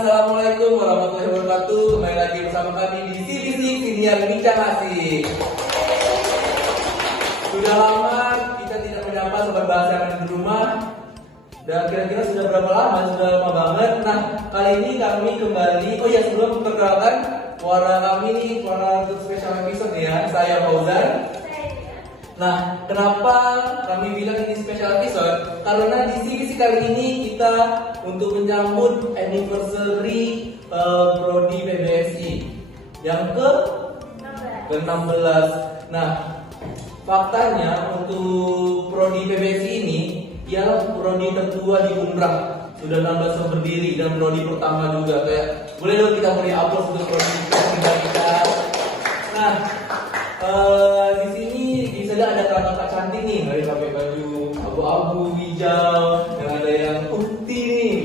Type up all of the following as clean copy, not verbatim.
Assalamualaikum warahmatullahi wabarakatuh. Kembali lagi bersama kami di Bisik Siniar Bincang Asik. Sudah lama kita tidak menyapa sobat bahasa yang ada di rumah. Dan kira-kira sudah berapa lama? Sudah lama banget. Nah, kali ini kami kembali. Oh ya, sebelum memperkenalkan warna kami nih, warna untuk special episode ya. Saya Fauzan. Nah, kenapa kami bilang ini special episode? Karena di sisi kali ini kita untuk menyambut anniversary Prodi PBSI yang ke-16. Nah, faktanya untuk Prodi PBSI ini ialah prodi tertua di Umrah. Sudah 16 tahun berdiri dan prodi pertama juga. Kayak boleh dong kita beri aplaus untuk prodi kita. Nah, di sini bisa ada kakak cantik nih, dari pakai baju abu-abu, hijau, dan ada yang putih nih.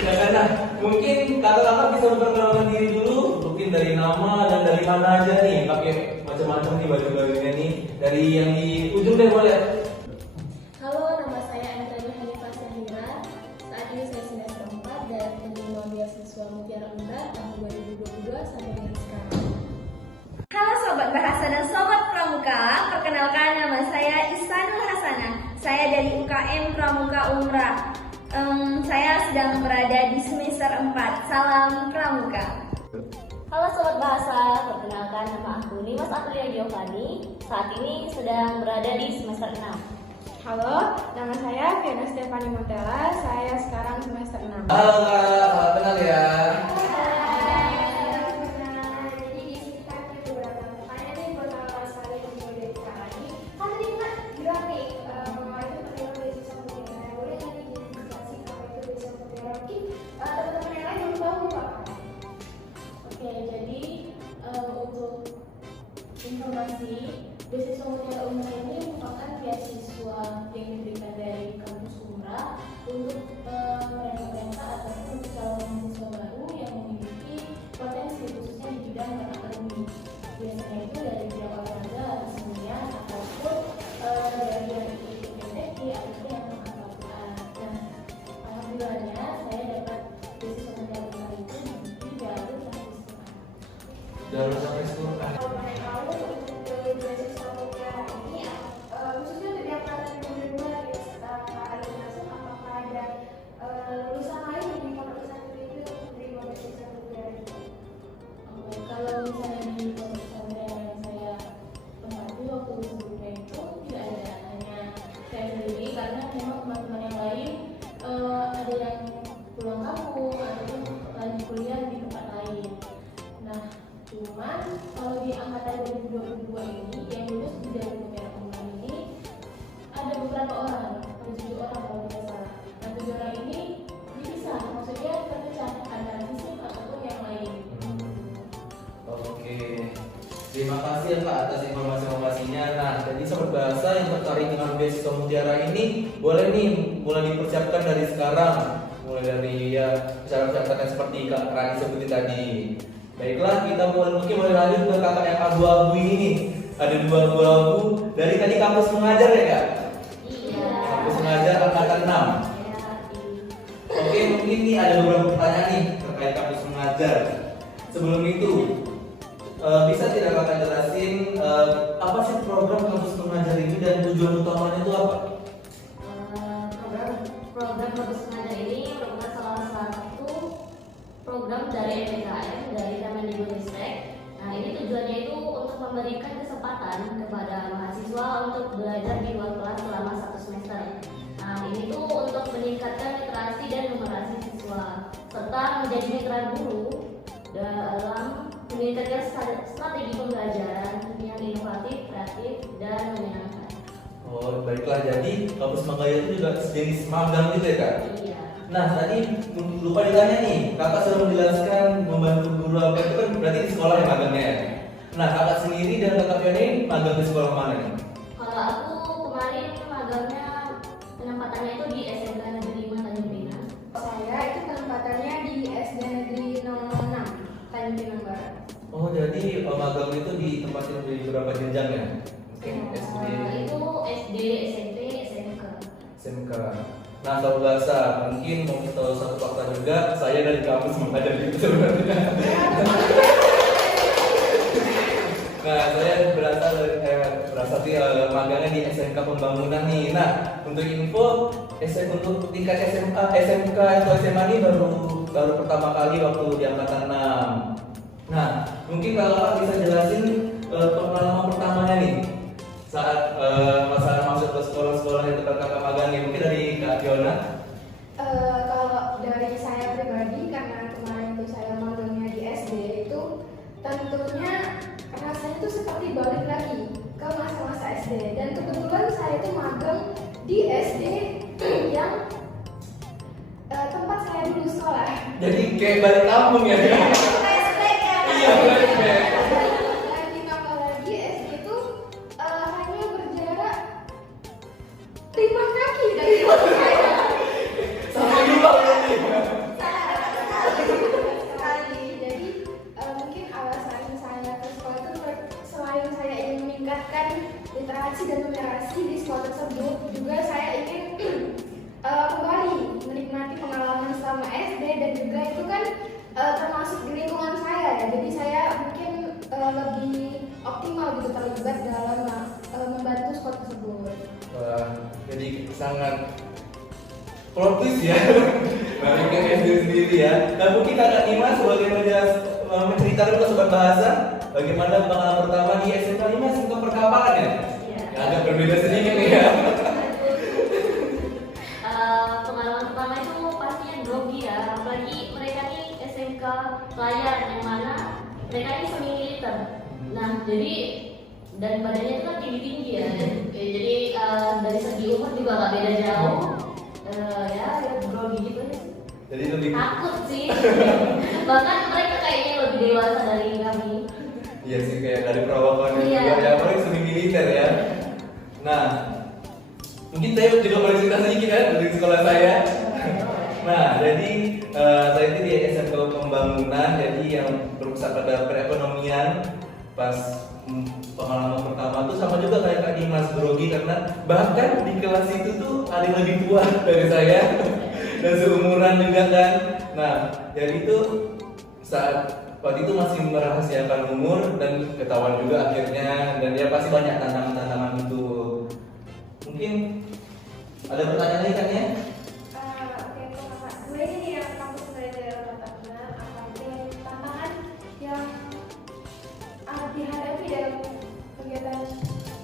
Ya karena mungkin kakak-kakak bisa memperkenalkan diri dulu, mungkin dari nama dan dari mana aja nih, pakai macam-macam nih baju-bajunya nih. Dari yang di ujung deh boleh. Halo, nama saya Antoni Hanifah Sahira. Saat ini saya semester 4 dan penerima beasiswa Mutiara Umrah tahun 2022 sampai dengan sekarang. Halo Sobat Bahasa dan Sobat Pramuka, perkenalkan nama saya Ihsanul Hasanah. Saya dari UKM Pramuka Umrah. Saya sedang berada di semester 4. Salam Pramuka. Halo Sobat Bahasa, perkenalkan nama aku Nimas Aprilia Giovanni. Saat ini sedang berada di semester 6. Halo, nama saya Fiona Stefani Montella. Saya sekarang semester 6. Halo kak, salam kenal ya. Informasi, beasiswa Mutiara Umrah ini merupakan beasiswa yang diberikan dari kampus Umrah untuk mereka-mereka ataupun untuk calon mahasiswa baru yang memiliki potensi khususnya di bidang akademik. Biasanya itu dari bidang olahraga atau seniman ataupun dari yang ikut PTK ataupun yang mengangkat. Nah, alhamdulillahnya saya dapat beasiswa Mutiara Umrah itu di jalur Jalur sampai sekolah. Kalau misalnya di pesantren yang saya tempati waktu sebelumnya itu tidak ada, hanya saya sendiri karena memang teman-teman yang lain ada yang pulang kampung ataupun lanjut kuliah di tempat lain. Nah, cuman kalau di angkatan 2022 ini yang lulus di jalur Mutiara Umrah ini ada beberapa orang, ada 7 orang kalau tidak salah. Nah, 7 orang ini dipisah, maksudnya terpecah antara fisik ataupun yang lain. Oke, terima kasih ya Kak atas informasi-informasinya. Nah, jadi sobat bahasa yang tertarik dengan beasiswa Mutiara ini boleh nih mulai dipersiapkan dari sekarang, mulai dari ya persyaratan seperti Kak Rani sebutin tadi. Baiklah, kita mungkin mulai lanjut ke kakak yang abu-abu ini nih. Ada 2 abu-abu dari tadi kampus mengajar ya Kak? Iya. Kampus mengajar angkatan 6. Oke, mungkin nih ada beberapa pertanyaan nih terkait kampus mengajar. Sebelum itu, bisa tidak kakak jelasin apa sih program kampus mengajar ini dan tujuan utamanya itu apa? Program Kampus Mengajar ini merupakan salah satu program dari MPKM dari Kemendikbudristek. Nah, ini tujuannya itu untuk memberikan kesempatan kepada mahasiswa untuk belajar di luar kelas selama 1 semester. Nah, ini tuh untuk meningkatkan literasi dan numerasi siswa serta menjadi mitra guru dalam meningkatkan strategi pembelajaran yang inovatif, kreatif, dan menyenangkan. Oh, baiklah. Jadi kampus mengajar itu juga jenis magang gitu ya Kak? Iya. Nah, tadi lupa ditanya nih, kakak sudah menjelaskan membantu guru apa itu kan berarti di sekolah yang magangnya ya? Nah, kakak sendiri dan kakak Fiona ini magang di sekolah mana nih? Kalau aku kemarin magangnya penempatannya itu di SMK Negeri 5 Tanjung Pinang. Saya itu penempatannya di SD Negeri 06 Tanjung Pinang Barat. Oh, jadi magang itu ditempatin di beberapa jenjang ya? Oke, SD. Itu SD, SMP, SMK. SMK. Nah, soal bahasa, mungkin mau kita tahu satu fakta juga, saya dari kampus mengajar gitu sebenarnya. Nah, saya berasal dari magangnya di SMK Pembangunan nih. Nah, untuk info, untuk tingkat SMA, SMK atau SMA ini baru pertama kali waktu di angkatan 6. Nah, mungkin kalau bisa jelasin pengalaman pertamanya nih saat masa masuk ke sekolah-sekolah yang tempat kakak magang, mungkin dari Kak Fiona. Kalau dari saya pribadi, karena kemarin itu saya magangnya di SD, itu tentunya rasanya itu seperti balik lagi ke masa-masa SD. Dan kebetulan saya itu magang di SD yang tempat saya dulu sekolah. Jadi kayak balik kampung ya. Flashback ya. Iya, flashback. Dan ditambah lagi SD itu hanya berjarak 5 kaki dari rumah saya. Sampai lupa berarti. Sekali. Jadi mungkin alasan saya ke sekolah itu selain saya ingin meningkatkan literasi dan numerasi di sekolah tersebut, juga saya ingin kembali menikmati pengalaman selama SD, dan juga itu kan termasuk di lingkungan saya ya. Jadi saya mungkin lebih optimal gitu terlibat dalam membantu sekolah tersebut. Wah, jadi sangat plot twist ya. Dari ke SD sendiri ya. Nah, mungkin Kak Ima sebagai menceritakan ke sobat bahasa bagaimana pengalaman pertama di SMK Ima SMK Perkapalan ya? Iya. Agak berbeda sedikit nih ya. Pengalaman pertama itu pastinya grogi ya, apalagi mereka nih SMK pelayaran yang mana mereka ini semi militer. Nah, jadi dan badannya itu kan tinggi-tinggi ya. Jadi dari segi umur juga gak beda jauh. Ya grogi gitu ya. Jadi lebih Takut sih. Bahkan mereka kayaknya lebih dewasa dari kami. iya sih, kayak dari perawakan Iya. juga ya, paling semi militer ya. Nah, mungkin saya juga boleh cerita sedikit ya dari sekolah saya. Nah, jadi saya itu di SMK Pembangunan, jadi yang berpusat pada perekonomian. Pas pengalaman pertama tuh sama juga kayak Kak Dimas, grogi karena bahkan di kelas itu tuh ada yang lebih tua dari saya dan seumuran juga kan. Nah, jadi itu saat waktu itu masih merahasiakan umur dan ketahuan juga akhirnya, dan dia pasti banyak tantangan-tantangan itu. Mungkin ada pertanyaan lagi kan ya? Oke, Kakak. Sebenarnya ini yang kampus belajar Kota Benar, apa itu tantangan yang dihadapi dalam kegiatan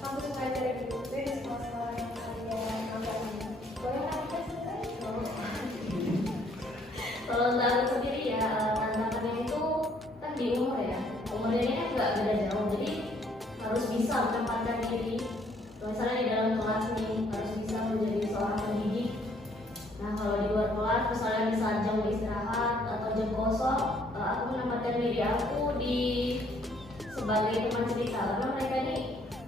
kampus belajar itu di sekolah-sekolah yang kalian magangi. Boleh kan kita sebenarnya? Kalau untuk aku sendiri ya, tantangannya itu kan di umur ya. Umurnya ini kan nggak beda jauh, jadi harus bisa menempatkan diri. Misalnya di dalam kelas nih harus bisa menjadi seorang pendidik. Nah, kalau di luar kelas, misalnya di saat jam istirahat atau jam kosong, aku menempatkan diri aku di sebagai teman cerita, karena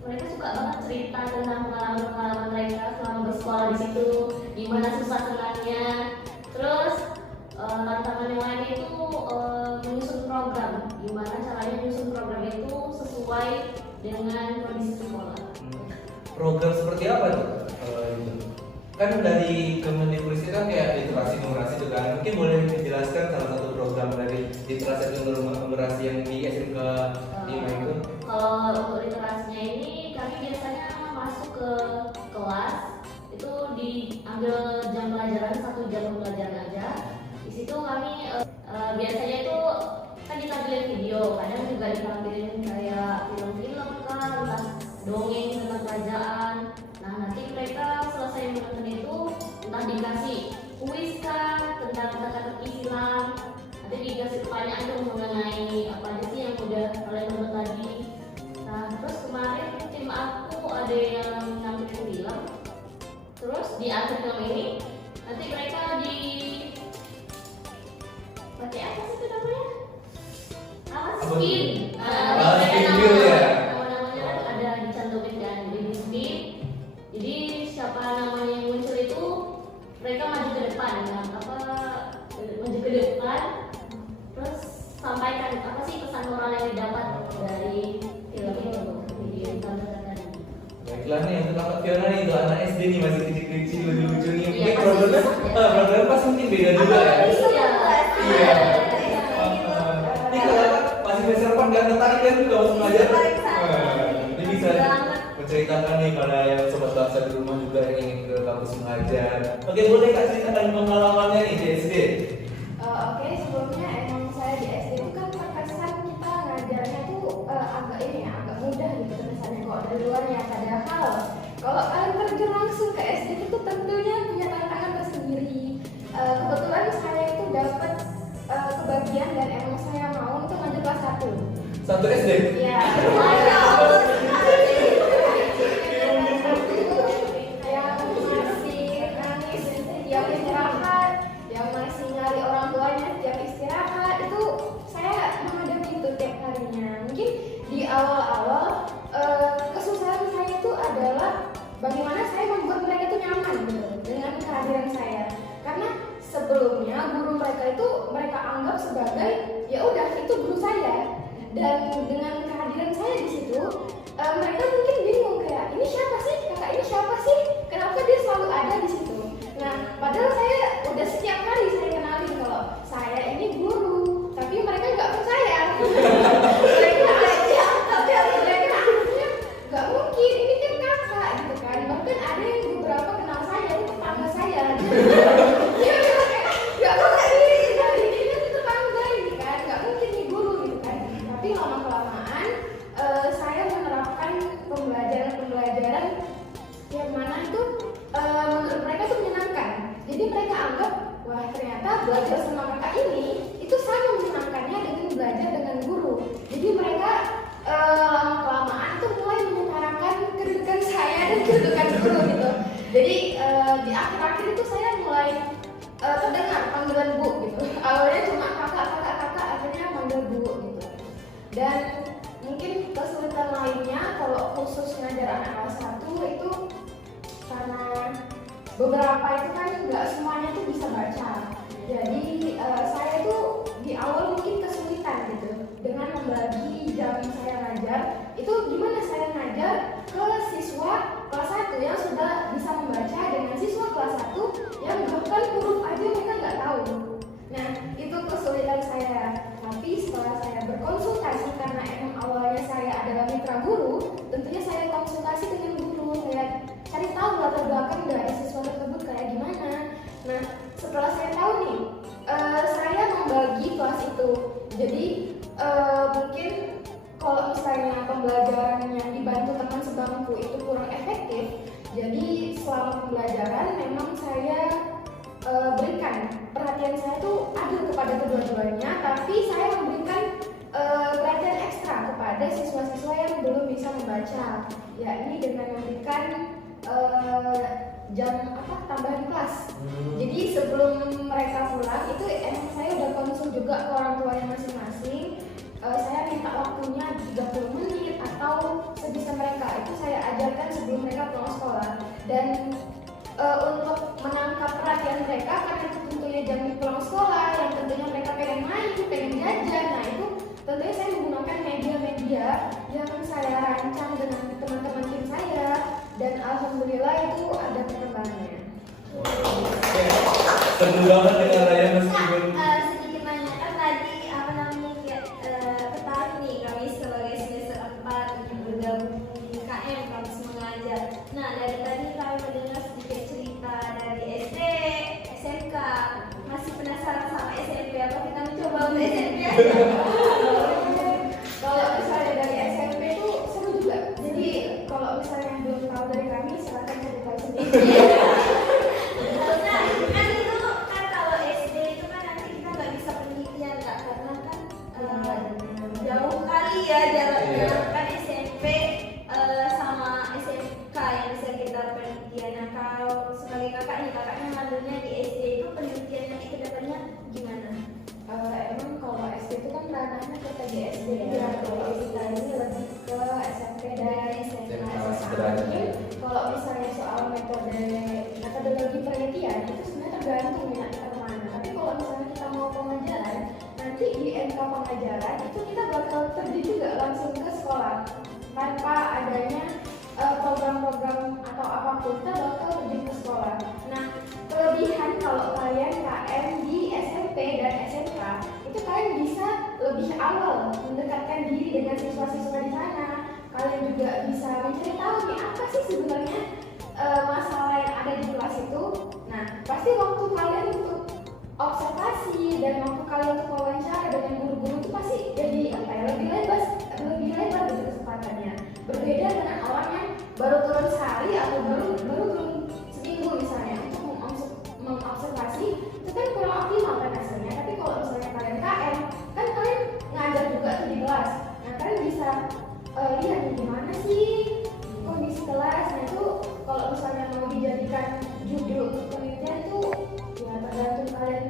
mereka suka banget cerita tentang pengalaman-pengalaman mereka selama bersekolah di situ, gimana susah senangnya. Terus tantangan yang lain itu menyusun program, gimana caranya menyusun program itu sesuai dengan kondisi sekolah. Program seperti apa tuh? Itu? Kan dari Kemendikbud kan kayak literasi numerasi itu kan. Mungkin boleh dijelaskan salah satu program dari literasi dan numerasi yang di SMK 5 itu? Kalau untuk literasinya ini kami biasanya masuk ke kelas itu diambil jam pelajaran 1 jam pembelajaran aja. Di situ kami biasanya itu kan ditampilin video, kadang juga ditampilin kayak film-film kan, entah dongeng tentang kerajaan. Nah, nanti mereka selesai menonton itu entah dikasih kuis kah tentang teka-teki silang, nanti dikasih pertanyaan dong mengenai apa aja sih yang udah kalian tonton tadi. Nah, terus kemarin tim aku ada yang nampilin film. Terus di akhir film ini nanti mereka pakai apa sih itu namanya? Spin. Spin wheel ya? Nama-namanya kan ada dicantumin kan di spin. Jadi siapa namanya yang muncul itu mereka maju ke depan, maju ke depan, terus sampaikan apa sih pesan moral yang didapat dari baiklah nih untuk kakak Fiona nih, untuk anak SD nih masih kecil-kecil lucu-lucu nih. Iya, Mungkin programnya, programnya pas mungkin beda juga ya. Iya. Ini kalau kakak masih besar kan gak tertarik kan juga langsung ngajar. Ini bisa menceritakan nih pada yang sobat bahasa di rumah juga yang ingin ke kampus mengajar. Oke, boleh kak ceritakan pengalamannya nih di SD. Oke, sebelumnya emang saya di SD itu kan terkesan kita ngajarnya tuh agak ini ya, agak mudah gitu kesannya kok dari luar ya. Padahal kalau kalian terjun langsung ke SD itu tentunya punya tantangan tersendiri. Kebetulan saya itu dapat kebagian dan emang saya mau untuk ngajar kelas 1. Satu SD. Iya. Yang masih nangis setiap istirahat, yang masih nyari orang tuanya setiap istirahat, itu saya menghadapi itu tiap harinya. Mungkin di awal-awal kesusahan saya itu adalah bagaimana saya membuat mereka itu nyaman gitu dengan kehadiran saya. Karena sebelumnya guru mereka itu mereka anggap sebagai ya udah itu guru saya. Dan dengan kehadiran saya di situ, mereka mungkin bingung kayak ini siapa sih, kakak ini siapa sih, kenapa dia selalu ada di situ. Nah, padahal saya udah setiap hari saya kenalin kalau saya ini guru, tapi mereka nggak percaya. Mereka aja, tapi mereka akhirnya nggak mungkin, ini kan kakak gitu kan. Bahkan ada yang beberapa kenal saya, itu tetangga saya. Dia bilang kayak nggak mungkin ini kan tetangga ini kan, nggak mungkin nih guru gitu kan. Tapi lama kelamaan saya menerapkan pembelajaran yang mana itu menurut mereka itu menyenangkan. Jadi mereka anggap wah ternyata belajar sama kakak ini itu sama menyenangkannya dengan belajar dengan guru. Jadi mereka lama kelamaan itu mulai menyetarakan kedudukan saya dan kedudukan guru gitu. Jadi di akhir-akhir itu saya mulai terdengar panggilan bu gitu. Awalnya cuma kakak, akhirnya manggil bu gitu. Dan mungkin kesulitan lainnya kalau khusus ngajar anak kelas 1 itu karena beberapa itu kan nggak semuanya tuh bisa baca. Jadi saya tuh di awal mungkin kesulitan gitu dengan membagi jam saya ngajar. Itu gimana saya ngajar ke siswa kelas 1 yang sudah bisa membaca dengan siswa kelas 1 yang bahkan huruf aja mereka nggak tahu. Nah, itu kesulitan saya. Tapi setelah saya berkonsultasi karena emang awalnya saya adalah mitra guru, tentunya saya konsultasi dengan guru, saya cari tahu latar belakang dari siswa tersebut kayak gimana. Nah, setelah saya tahu nih, saya membagi kelas itu. Jadi mungkin kalau misalnya pembelajaran yang dibantu teman sebangku itu kurang efektif, jadi selama pembelajaran memang saya berikan perhatian saya tuh adil kepada kedua-duanya, tapi saya memberikan perhatian ekstra kepada siswa-siswa yang belum bisa membaca, yakni dengan memberikan jam tambahan kelas. Jadi sebelum mereka pulang itu emang saya udah konsul juga ke orang tuanya masing-masing. Saya minta waktunya 30 menit atau sebisa mereka itu saya ajarkan sebelum mereka pulang sekolah. Dan untuk menangkap perhatian mereka karena itu tentunya jam pulang sekolah yang tentunya mereka pengen main, pengen jajan. Nah itu tentunya saya menggunakan media-media yang saya rancang dengan teman-teman tim saya dan alhamdulillah itu ada perkembangannya. Seru banget dengan Raya meskipun Sedikit nanya kan tadi tertarik nih kami sebagai semester 4 yang bergabung di KM kampus mengajar. Nah dari tadi kami mendengar sedikit cerita dari SD, SMK. Masih penasaran sama SMP apa kita mencoba untuk SMP aja? Kalau misalnya dari SMP itu seru juga. Jadi kalau misalnya belum tahu dari kami silakan cari tahu sendiri. Nah, kan itu kan kalau SD itu kan nanti kita nggak bisa penelitian Kak, karena kan jauh kali ya jaraknya. Kan SMP sama SMK yang bisa kita penelitian. Nah kalau sebagai kakaknya ngambilnya di SD itu penelitiannya itu dapatnya gimana? Emang kalau SD itu kan ranahnya ke TGSD ya. Kalau kita ini lebih ke SMP dan SMA. Kalau misalnya soal metodologi penelitian itu sebenarnya tergantung minat kita kemana. Tapi kalau misalnya kita mau pengajaran, nanti di MK pengajaran itu kita bakal terjun juga langsung ke sekolah tanpa adanya program-program awal mendekatkan diri dengan siswa-siswa di sana. Kalian juga bisa mencari tahu nih apa sih sebenarnya masalah yang ada di kelas itu. Nah, pasti waktu kalian untuk observasi dan waktu kalian untuk wawancara dengan guru-guru itu pasti jadi apa ya, lebih lebar gitu kesempatannya. Berbeda dengan orang yang baru turun sehari atau baru turun seminggu misalnya untuk mengobservasi, itu kan kurang optimal kan hasilnya. Tapi kalau misalnya kalian KM, kan kalian ngajar juga tuh di kelas. Nah, kalian bisa lihat nih gimana sih kondisi kelas. Nah, itu kalau misalnya mau dijadikan judul untuk penelitian itu ya tergantung kalian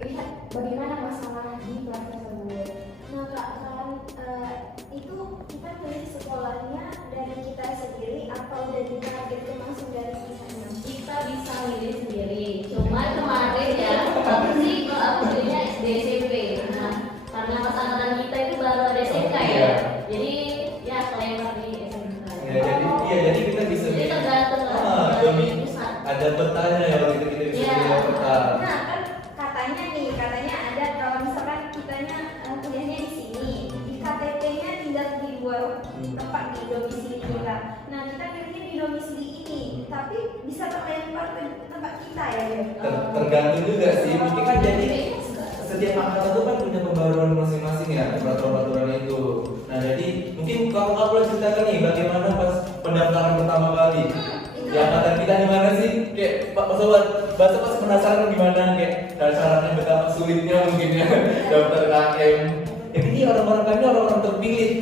lihat bagaimana masalah di kelas tersebut. Nah kak, kan itu kita pilih sekolahnya dari kita sendiri atau dari targetnya langsung dari kitanya? Kita bisa milih sendiri. Cuma kemarin ya, aku sih kalau aku pilihnya SD SMP. Nah, karena angkatan kita itu baru ada SMK ya. Jadi ya kelewat di SMK. Jadi kita bisa Jadi tergantung demi dari pusat. ada petanya ya, kalau kita bisa Iya. pilih peta. Nah kan katanya ada kalau misalkan kitanya kuliahnya di sini, di KTP-nya tinggal di luar tempat di domisili kita. Nah kita pilihnya di domisili ini, tapi bisa terlempar ke tempat kita ya. Tergantung juga sih, mungkin kan jadi setiap angkatan itu kan punya pembaruan masing-masing ya, peraturan-peraturan itu. Nah jadi mungkin kamu boleh ceritakan nih bagaimana pas pendaftaran pertama kali di angkatan kita di mana sih? Kayak Pak Sobat, bahasa pas penasaran gimana kayak syaratnya betapa sulitnya mungkin ya daftar KM. Ini orang-orang kami orang-orang terpilih,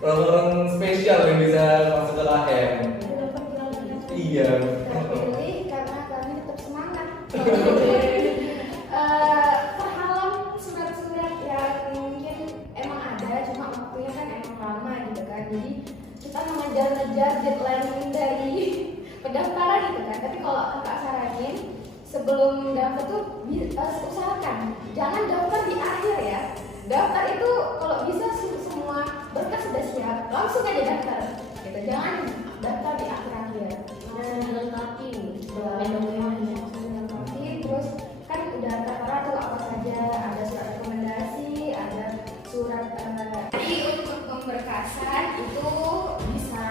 orang-orang spesial yang bisa masuk ke KM. Iya. Terpilih karena kami tetap semangat. Terhalang surat-surat yang mungkin emang ada, cuma waktunya kan emang lama gitu kan. Jadi kita mengejar-ngejar deadline dari pendaftaran gitu kan. Tapi kalau kakak saranin sebelum daftar tuh usahakan jangan daftar di akhir ya. Daftar itu kalau bisa semua berkas sudah siap, langsung aja daftar. Gitu. Jangan daftar di akhir-akhir. Langsung dilengkapi Dokumen-dokumennya langsung dilengkapi. Terus kan udah tertera tuh apa saja, ada surat rekomendasi, ada surat jadi untuk pemberkasan itu bisa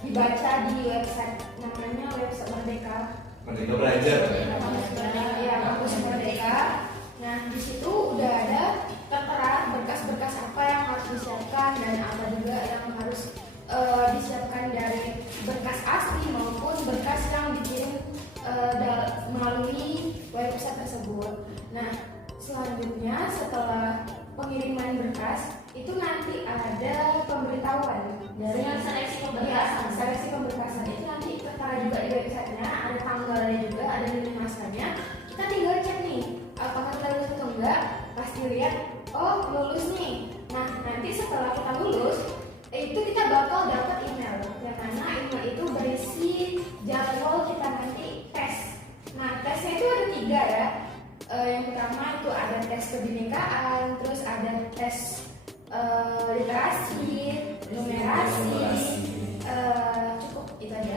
dibaca di website namanya website Merdeka. Merdeka Belajar. Ya, kampus Merdeka. Nah, di situ udah ada tertera berkas-berkas apa yang harus disiapkan dan apa juga yang harus disiapkan dari berkas asli maupun berkas yang dikirim melalui website tersebut. Nah, selanjutnya setelah pengiriman berkas itu nanti ada pemberitahuan dari seleksi ya, pemberkasan. seleksi pemberkasan itu nanti tertera juga di websitenya, ada tanggalnya juga, ada lini masanya. Kita tinggal cek nih apakah kita lulus atau enggak. Pasti lihat, oh lulus nih. Nah nanti setelah kita lulus itu kita bakal dapat email, yang mana email itu berisi jadwal kita nanti tes. Nah tesnya itu ada 3 ya. Yang pertama itu ada tes kebinekaan, terus ada tes literasi, numerasi, cukup itu aja.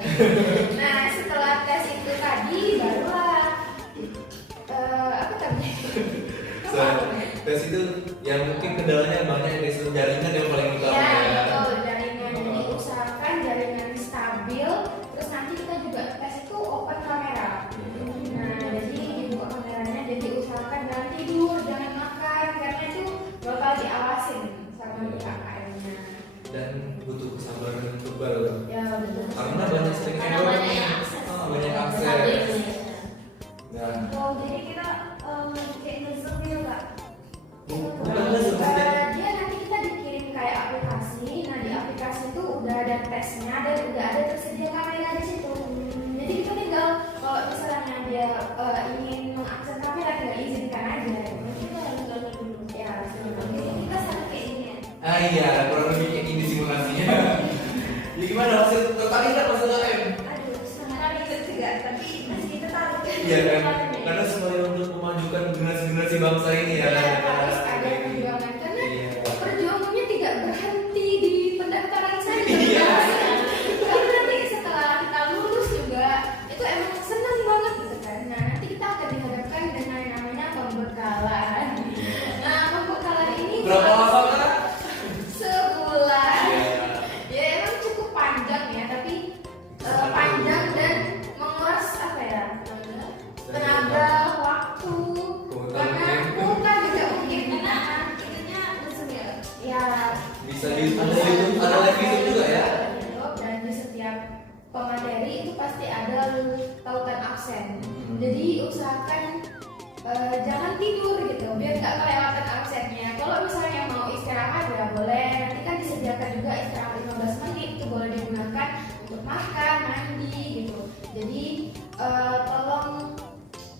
Nah setelah tes itu tadi barulah apa tadi? Tes itu yang mungkin kendalanya banyak dari jaringan yang paling utama Ya ya. betul, jaringan. Jadi usahakan jaringan stabil. Terus nanti kita juga tes itu open kamera. Nah jadi dibuka kameranya, jadi usahakan jangan tidur, jangan makan, karena itu bakal diawasin sama KKM-nya. Dan butuh kesabaran yang tebal Ya betul. karena banyak sering Karena error banyak nih. yang akses. Banyak Satu akses. Indonesia. Nah, Oh jadi kita kayak nge-zoom gitu kak? bukan langsung Dia nanti kita dikirim kayak aplikasi. Nah di aplikasi itu udah ada tesnya dan udah ada tersedia kamera di situ. Jadi kita tinggal kalau misalnya dia ingin mengakses kamera tinggal izinkan aja. Kita harus download dulu. Ya, Jadi kita sama kayak gini ya? iya, kurang lebih kayak gini simulasinya. Ya gimana maksud tertarik nggak masuk KM? Aduh, setengah ikut juga, tapi masih kita taruh. Iya kan, karena supaya untuk memajukan generasi bangsa ini ya. Ya, harus ada perjuangan karena Iya. perjuangannya tidak berhenti di pendaftaran saja. Iya. Karena nanti setelah kita lulus juga itu emang senang banget gitu kan. Nah nanti kita akan dihadapkan dengan yang namanya pembekalan. Nah pembekalan ini Berapa lama kan? Jadi usahakan jangan tidur gitu, biar nggak kelewatan absennya. Kalau misalnya mau istirahat ya boleh, nanti kan disediakan juga istirahat 15 menit itu boleh digunakan untuk makan, mandi gitu. Jadi tolong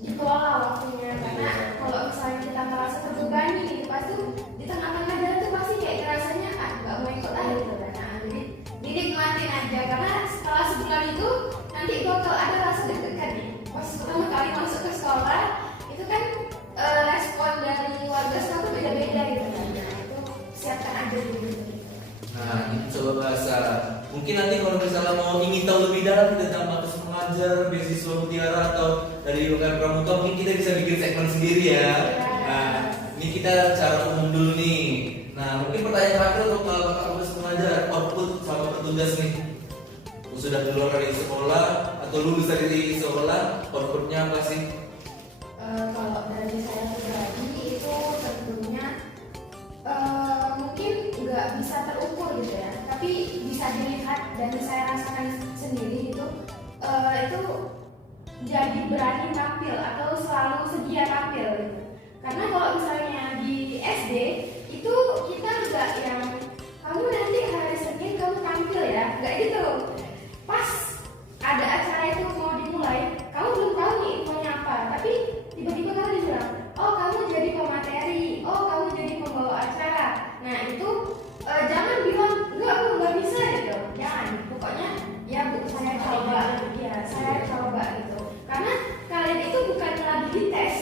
dikelola waktunya, karena kalau misalnya kita merasa terbebani gitu, pasti di tengah-tengah jalan tuh pasti kayak rasanya nggak mau ikut lagi gitu kan. Nah, jadi dinikmatin aja, karena setelah sebulan itu nanti bakal ada rasa deg-degan nih. Pas pertama kali masuk ke sekolah itu kan respon dari warga sekolah tuh beda-beda gitu kan. Nah, itu siapkan aja dulu gitu. Nah, ini coba bahasa. Mungkin nanti kalau misalnya mau ingin tahu lebih dalam tentang Matus Mengajar, beasiswa mutiara atau dari UKM Pramuka, mungkin kita bisa bikin segmen sendiri ya. Nah, ini kita cara umum dulu nih. Nah, mungkin pertanyaan terakhir untuk Matus Mengajar, output sama petugas nih. Sudah keluar dari sekolah atau lulus dari sekolah, outputnya apa sih? Kalau dari saya pribadi itu tentunya mungkin nggak bisa terukur gitu ya, tapi bisa dilihat dan saya rasakan sendiri itu jadi berani tampil atau selalu sedia tampil gitu. Karena kalau misalnya di SD itu kita nggak yang kamu nanti hari Senin kamu tampil ya, nggak gitu. Pas ada acara itu mau dimulai, kamu belum tahu nih infonya apa, tapi tiba-tiba kamu bilang, oh kamu jadi pemateri, oh kamu jadi pembawa acara. Nah itu jangan bilang enggak aku nggak bisa gitu, jangan. Pokoknya ya bu saya coba, ya saya coba gitu. Karena kalian itu bukan lagi dites,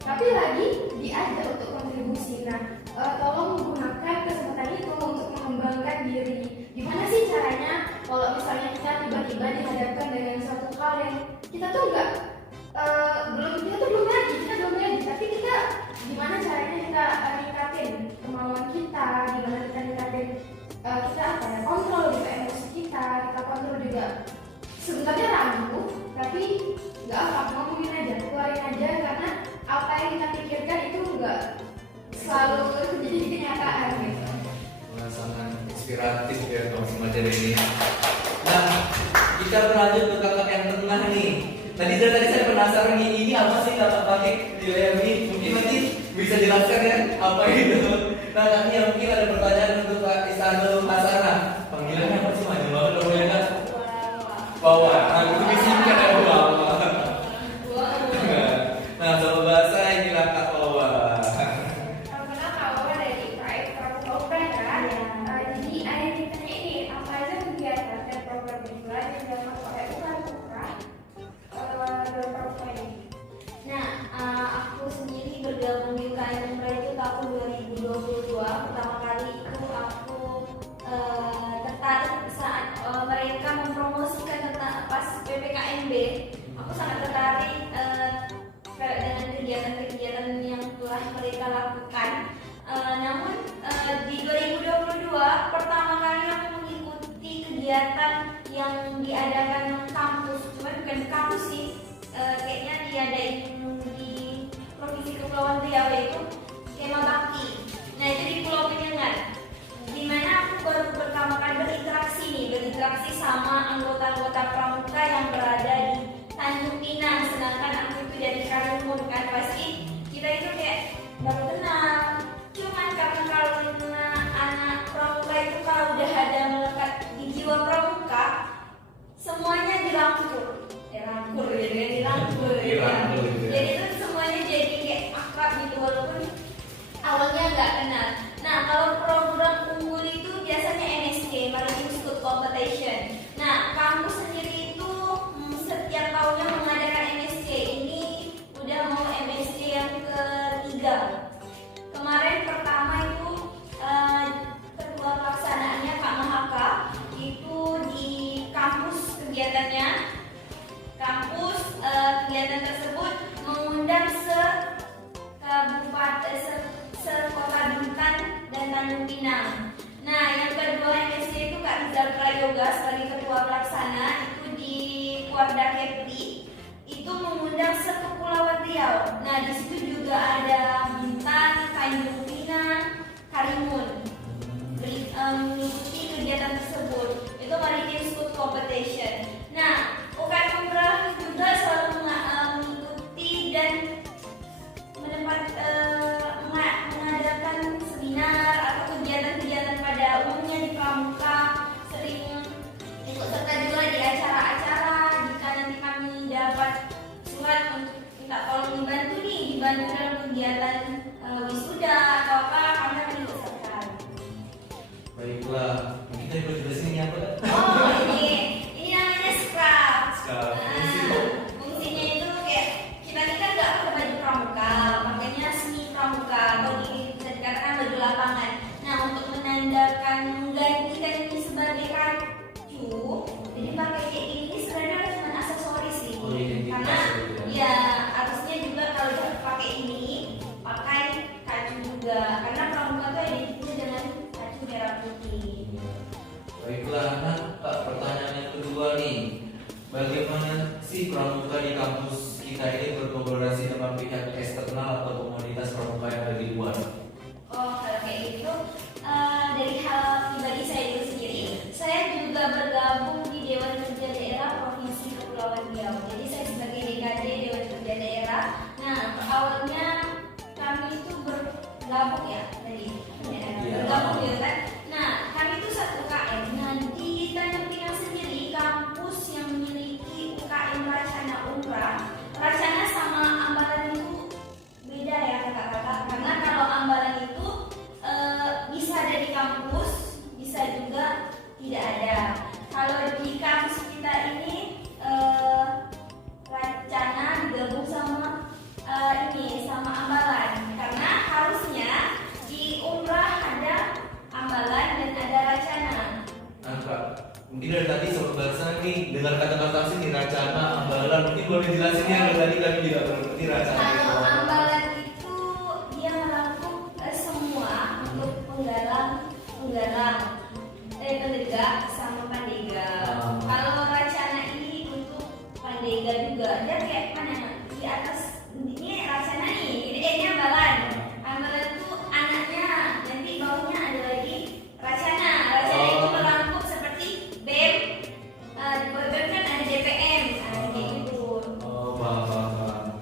tapi lagi diajar untuk kontribusi. Nah tolong menggunakan kesempatan itu untuk mengembangkan diri. Gimana sih caranya? Kalau misalnya kita tiba-tiba dihadapkan dengan suatu hal yang kita tuh belum ready, tapi kita gimana caranya kita ningkatin kemauan kita, gimana kita ningkatin kita kontrol juga emosi kita kontrol juga sebenarnya ragu, tapi nggak apa, ngomongin aja, keluarin aja, karena apa yang kita pikirkan itu nggak selalu jadi kenyataan gitu. Wah, sangat inspiratif ya Mas Mengajar ini. Nah, kita berlanjut ke kakak yang tengah nih. Tadi saya penasaran nih, ini apa sih kakak pakai di layar ini? Mungkin nanti bisa jelaskan ya apa itu. Nah, kami mungkin ada pertanyaan untuk Kak Isanul Hasanah. Panggilannya apa sih? Maju banget namanya Kak. Bawa. Nah, itu disingkat ya bawa. Nah, coba bahasa ini Kak Bawa. Aku sendiri bergabung di UKM Umrah itu tahun 2022. Pertama kali itu aku tertarik saat mereka mempromosikan tentang pas PPKMB. Aku sangat tertarik dengan kegiatan-kegiatan yang telah mereka lakukan. Namun di 2022 pertama kali aku mengikuti kegiatan yang diadakan kampus, cuman bukan di kampus sih, kayaknya diadain di Provinsi Kepulauan Riau, yaitu skema bakti. Nah itu di Pulau Penyengat, dimana aku baru pertama kali berinteraksi sama anggota-anggota pramuka yang berada di Tanjung Pinang, sedangkan aku itu dari Karimun kan, pasti kita itu kayak baru kenal. Cuman karena anak pramuka itu kalau udah ada melekat di jiwa pramuka, semuanya dirangkul jadi itu semuanya jadi kayak akrab gitu, walaupun awalnya nggak kenal. Nah kalau program unggul itu biasanya MSC, Maritime School Competition. Nah kampus sendiri itu setiap tahunnya mengadakan MSC, ini udah mau MSC yang ketiga. Kemarin pertama itu ketua pelaksanaannya Pak Mahaka itu di kampus kegiatannya. Kegiatan tersebut mengundang se-Kota Bintan dan Tanjung Pinang. Nah, yang kedua MSC itu Kak Rizal Prayoga sebagai ketua pelaksana itu di Kuarda Kepri itu mengundang se-Kepulauan Riau. Nah, di situ juga ada Bintan, Tanjung Pinang, Karimun mengikuti kegiatan tersebut. Itu Maritime School Competition. Nah, UKM Umrah juga selalu mengikuti Baiklah, nah Kak, pertanyaan yang kedua nih. Bagaimana sih pramuka di kampus kita ini berkolaborasi dengan pihak eksternal atau komunitas pramuka yang ada di luar? Oh, kalau kayak gitu, dari hal pribadi saya itu sendiri, saya juga bergabung di Dewan Kerja Daerah Provinsi Kepulauan Riau. Jadi saya sebagai DKD Dewan Kerja Daerah. Nah, awalnya kami itu bergabung ya, tadi bergabung ya kan. Nah, kami itu satu UKM. Nah, di Tanjung Pinang sendiri, kampus yang memiliki UKM Racana Umrah, Racana sama Ambalan itu beda ya kakak-kakak. Karena kalau Ambalan itu bisa ada di kampus, bisa juga tidak ada. Kalau di kampus kita ini Racana digabung sama sama Ambalan. Karena harusnya di Umrah ada Ambalan dan ada Racana. Nah Kak, mungkin dari tadi sobat bahasa nih dengar kata-kata sini Racana, Ambalan, mungkin boleh jelasin ya dari tadi kami tidak mengerti Racana. Kalau Ambalan itu dia merangkum semua untuk penegak sama pandega. Kalau Racana ini untuk pandega juga. Dia kayak mana di atas ini Racana nih, ini Ambalan. Ambalan itu anaknya, nanti bawahnya ada lagi Racana. Racana itu merangkum seperti BEM. Di bawah BEM kan ada DPM, kayak gitu. Oh, paham.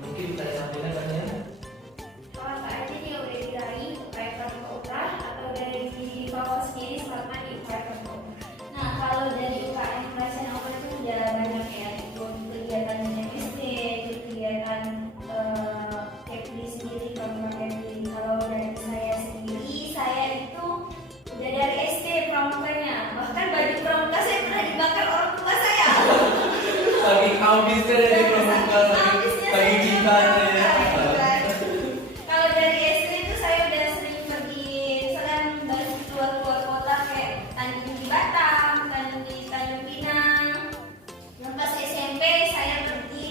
Mungkin bisa disampaikan kan ya? Kalau saat ini udah diraih UKM Pramuka Umrah atau dari di bawah sendiri selama di UKM Pramuka Umrah. Nah, kalau dari UKM Racana Umrah itu udah banyak ya, ikut kegiatan MST, ikut kegiatan Kepri sendiri, Pramuka Kepri. Kalau dari saya sendiri, saya itu udah dari SD pramukanya. Bahkan baju pramuka saya pernah dibakar orang tua saya. Saking ambisnya dari pramuka, saking cintanya ya. Kalau dari SD itu saya udah sering pergi, misalkan dari keluar kota kayak tanding di Batam, tanding di Tanjung Pinang. Yang pas SMP saya pergi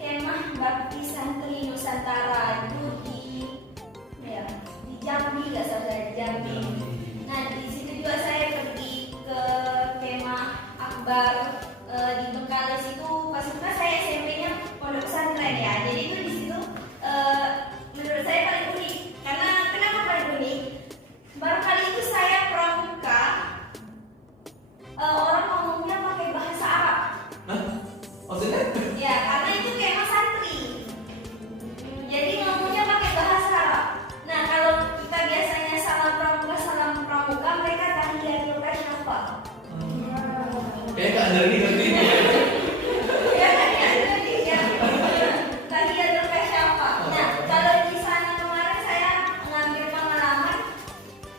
kemah bakti santri Nusantara itu di Jambi, nggak salah di Jambi. Nah di situ juga saya pergi ke kemah akbar di Bengkalis itu. Pas itu kan saya SMP-nya pondok pesantren ya, jadi itu di situ menurut saya paling unik. Karena kenapa paling unik? Baru kali itu saya pramuka, orang ngomongnya pakai bahasa Arab. Hah? Maksudnya? Ya, karena itu kemah santri. Jadi ngomongnya pakai bahasa Arab. Nah, kalau kita biasanya salam pramuka, mereka tahiyatul kasyafah. Kayak Kak Andri ngerti ya. Ya kan ya, jadi ya. Tahiyatul kasyafah. Nah, kalau di sana kemarin saya ngambil pengalaman,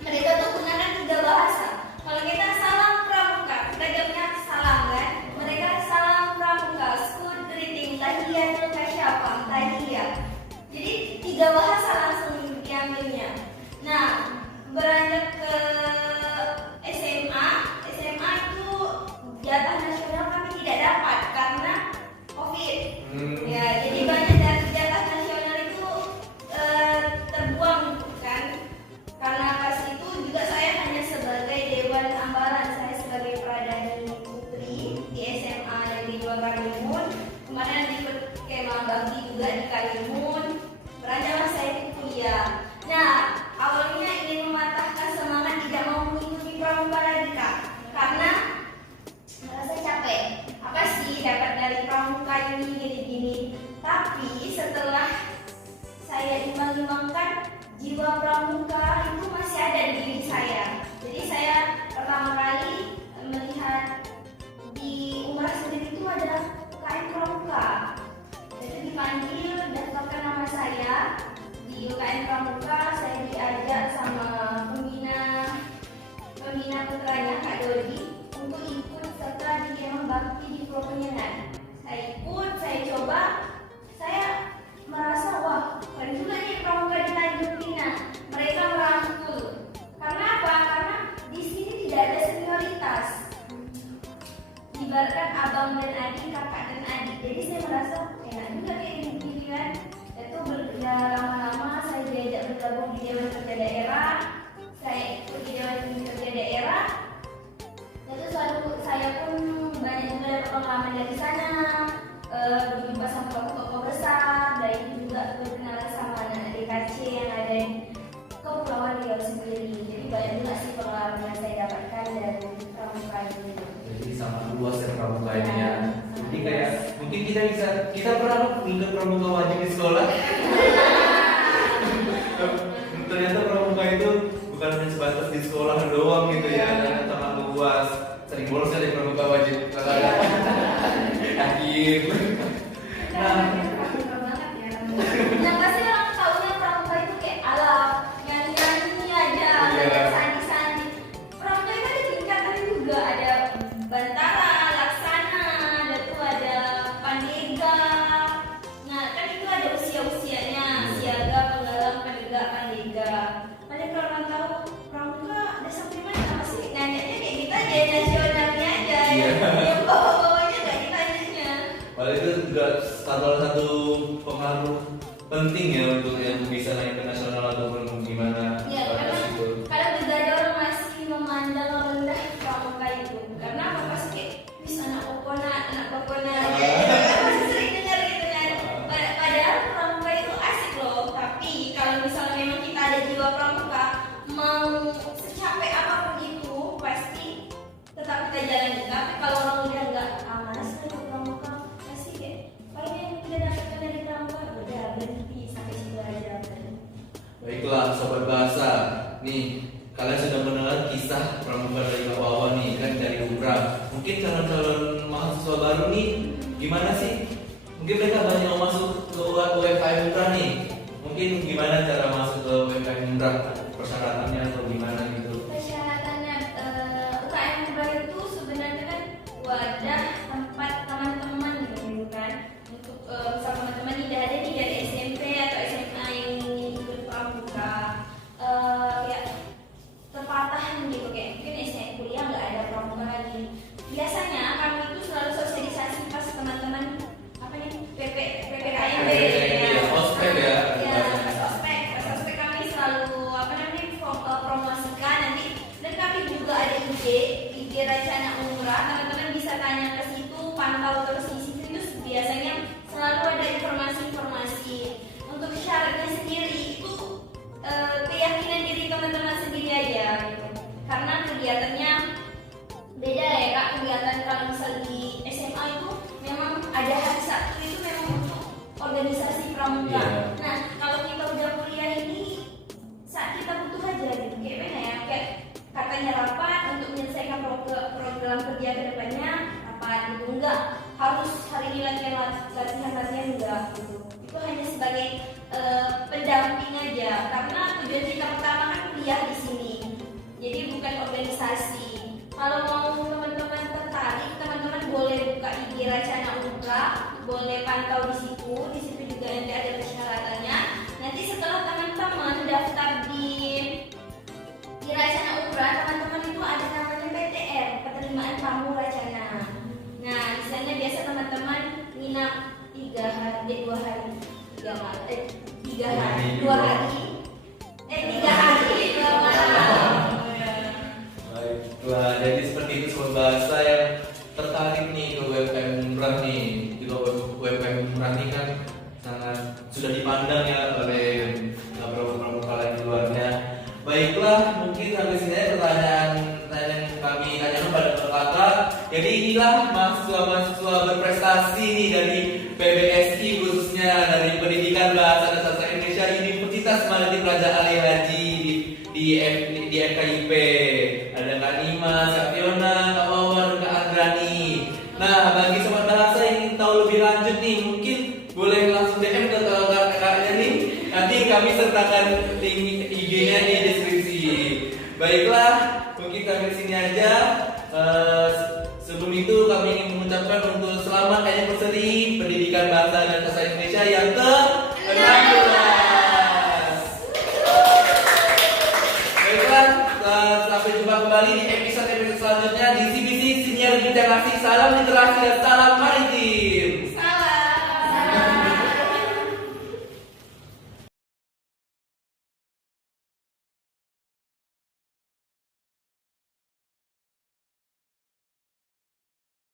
mereka tuh gunakan 3 bahasa. Kalau kita salam pramuka, kita jawabnya salam kan. Mereka salam pramuka, school greeting, tahiyatul kasyafah, tahiyat. Jadi 3 bahasa langsung diambilnya. Nah, beranjak ke SMA itu jatah nasional kami tidak dapat karena COVID. Ya, jadi banyak dari jatah nasional itu terbuang kan. Karena pas itu juga saya hanya sebagai Dewan Ambalan, saya sebagai Pradani Putri di SMA yang di Dua Karimun. Kemarin ikut kemah bakti juga di Karimun. Beranjaklah saya ikut kuliah. Nah, awalnya ingin mematahkan semangat tidak mau mengikuti pramuka lagi Kak, karena merasa capek. Apa sih dapat dari pramuka ini gini-gini? Tapi setelah saya imbang-imbangkan, jiwa pramuka itu masih ada di diri saya. Jadi saya pertama kali melihat di Umrah sendiri itu ada UKM Pramuka. Jadi dipanggil daftarkan nama saya di UKM Pramuka. Saya diajak sama pembina putranya Kak Dodi untuk ikut serta di kemah bakti di Pulau Penyengat. Saya ikut, saya coba, saya merasa wah keren juga nih pramuka di Tanjung Pinang. Mereka merangkul. Karena apa? Karena di sini tidak ada senioritas. Ibaratkan abang dan adik, kakak dan adik. Jadi saya merasa enak juga kayak gini kan. Itu lama-lama saya diajak bergabung di Dewan Kerja Daerah. Saya pengalaman dari sana, berjumpa sama tokoh-tokoh besar, dan itu juga berkenalan sama anak DKC yang ada di Kepulauan Riau sendiri. Jadi banyak juga sih pengalaman yang saya dapatkan dari pramuka ini. Jadi sangat luas ya pramuka ini ya. Jadi kayak mungkin kita pernah ikut pramuka wajib di sekolah. Ternyata pramuka itu bukan hanya sebatas di sekolah doang gitu ya, dan sangat luas. Sering bolos ya di pramuka wajib kadang-kadang. Akhir. Nah pasti orang tahunya pramuka itu kayak alam, nyanyi-nyanyi aja, ada sandi-sandi. Pramuka itu ada tingkatan juga, ada bantara, laksana, ada tuh ada pandega. Nah kan itu ada usia-usianya, siaga, penggalang, pandega, pandega. Ada kalau orang tahu pramuka ada sampai mana pasti nanyanya kayak kita aja, nasionalnya aja, yang bawah-bawahnya nggak ditanyanya. Padahal itu juga salah satu pengaruh penting ya untuk yang bisa naik ke nasional ataupun gimana. Ya, batas itu. kadang juga ada orang masih memandang rendah pramuka itu. Karena apa pasti kayak bisa anak pokona, masih sering dengar gitu kan. Padahal pramuka itu asik loh. Tapi kalau misalnya memang kita ada jiwa pramuka, mau secapek apapun itu pasti tetap kita jalani. Tapi kalau orang udah nggak malas dari pramuka, pasti kayak paling yang kita dapatkan dari pramuka udah berhenti sampai situ aja. Baiklah sobat bahasa, nih kalian sudah mendengar kisah pramuka dari bawah nih kan dari Umrah. Mungkin calon-calon mahasiswa baru nih gimana sih? Mungkin mereka banyak mau masuk ke UMKM Umrah nih. Mungkin gimana cara masuk ke UMKM Umrah? Persyaratannya atau gimana gitu? Persyaratannya UKM Umrah itu sebenarnya kan wadah tempat teman-teman gitu kan, untuk misal teman-teman tidak ada nih dari SMP atau SMA yang ikut pramuka, ya terpatah gitu kayak mungkin SMA kuliah nggak ada pramuka lagi. Biasanya kami itu selalu sosialisasi pas teman-teman apa nih PPKMB ya, ospek ya. Ya, pas ospek kami selalu apa namanya promosikan nanti, dan kami juga ada IG rencana umrah, teman-teman bisa tanya ke situ, pantau terus di situ itu biasanya selalu ada informasi-informasi. Untuk syaratnya sendiri itu keyakinan diri teman-teman sendiri aja gitu. Karena kegiatannya beda ya Kak, kegiatan kalau misal di SMA itu memang ada hari Sabtu itu memang untuk organisasi pramuka. Iya. Nah kalau kita udah kuliah ini saat kita butuh aja gitu, kayak mana ya, kayak katanya rapat untuk menyelesaikan program kerja ke depannya apa gitu, enggak harus hari ini latihan enggak gitu. Itu hanya sebagai pendamping aja, karena tujuan kita pertama kan kuliah di sini, jadi bukan organisasi. Kalau mau teman-teman tertarik, teman-teman boleh buka IG Rencana Umrah, boleh pantau di situ juga nanti ada persyaratannya. Nanti setelah teman-teman daftar di Rencana Umrah, teman-teman itu ada namanya PTR, penerimaan tamu rencana. Nah, misalnya biasa teman-teman nginap 3 hari, 2 hari, 3 malam, 3 hari, 2 hari, 3 hari, 2 malam. Baiklah, jadi seperti itu sobat bahasa yang tertarik nih ke UMKM Umrah nih. Juga UMKM Umrah ini kan sangat sudah dipandang ya oleh pramuka lain di luarnya. Baiklah, mungkin sampai sini aja pertanyaan kami tanyakan pada kakak. Jadi inilah mahasiswa-mahasiswa berprestasi nih dari PBSI, khususnya dari Pendidikan Bahasa dan Sastra Indonesia Universitas Malati Praja Ali Haji di FKIP. Ada Kak Nima, Kak Fiona, Kak Wawan, Kak Andrani. Nah, bagi sobat bahasa yang ingin tahu lebih lanjut nih, mungkin boleh langsung DM ke kakaknya nih. Nanti kami sertakan link IG-nya di deskripsi. Baiklah, mungkin sampai sini aja. Sebelum itu kami ingin mengucapkan untuk selamat anniversary Pendidikan Bahasa dan Sastra Indonesia yang ke-16. Baiklah, sampai jumpa kembali di episode selanjutnya di CBC Sinyal Literasi. Salam literasi dan salam